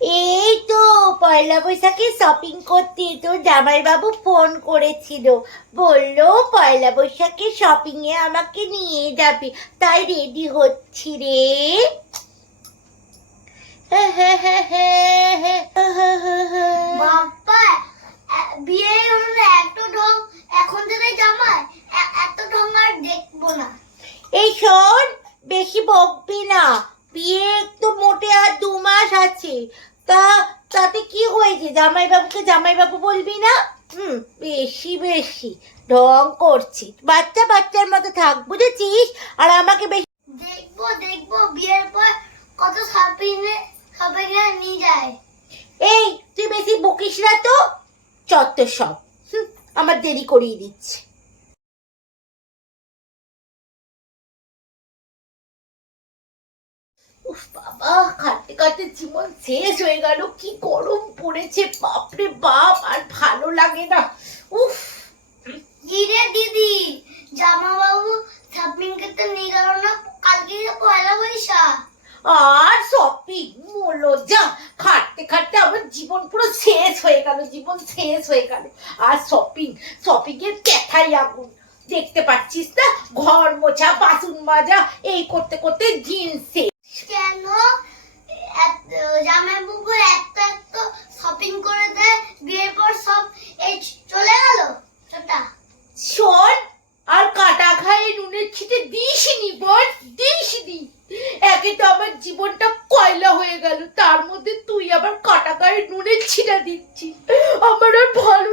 এই তো, পয়লা বৈশাখে শপিং করতে তো জামাইবাবু ফোন করেছিল। বলল, পয়লা বৈশাখে শপিং এ আমাকে নিয়ে যাবে। তাই রেডি হচ্ছি রে। বাপ্পা এ- বিয়ে হলো না এত ঢং এখন থেকে জামাই এ- এত ঢং আর দেখব না এই শোন বেশি বকবি না। বিয়ে তো মোটে আর দু মাস আছে। তা তাতে কি হয়েছে? জামাইবাবুকে জামাইবাবু বলবি না? হুম বেশি বেশি। ঢং করছিস বাচ্চা বাচ্চার মতো থাক বুঝেছিস? আর আমাকে বেশি দেখব দেখব বিয়ের পর কত শপিং এ নিয়ে যায়। এই তুই বেশি বকিস না তো? চত্বর সব। হুম, আমার দেরি করিয়ে দিচ্ছে। উফ বাবা খাটতে খাটতে জীবন শেষ হয়ে গেল। কি গরম পড়েছে বাপরে বাপ আর ভালো লাগে না। উফ। কিরে দিদি জামা বাবু শপিং করতে নিয়ে গেল না? কালকে পয়লা বৈশাখ। আর শপিং বলো যা খাটতে খাটতে আমার জীবন পুরো শেষ হয়ে গেল জীবন শেষ হয়ে গেল। আর শপিং শপিং এর ক্যাথাই আগুন। দেখতে পাচ্ছিস না? ঘর মোছা বাসন মাজা এই করতে করতে দিন শেষ কেন? জামাই বাবু এত এত শপিং করে দেয়, বিয়ের পর সব এই চলে গেল? সেটা শোন, আর কাটা নুনের ছিটে দিসনি, বল, দিসনি। একে তো আমার জীবনটা কয়লা হয়ে গেল, তার মধ্যে তুই আবার কাটা গায়ে নুনের ছিটা দিচ্ছিস। আমার আর ভালো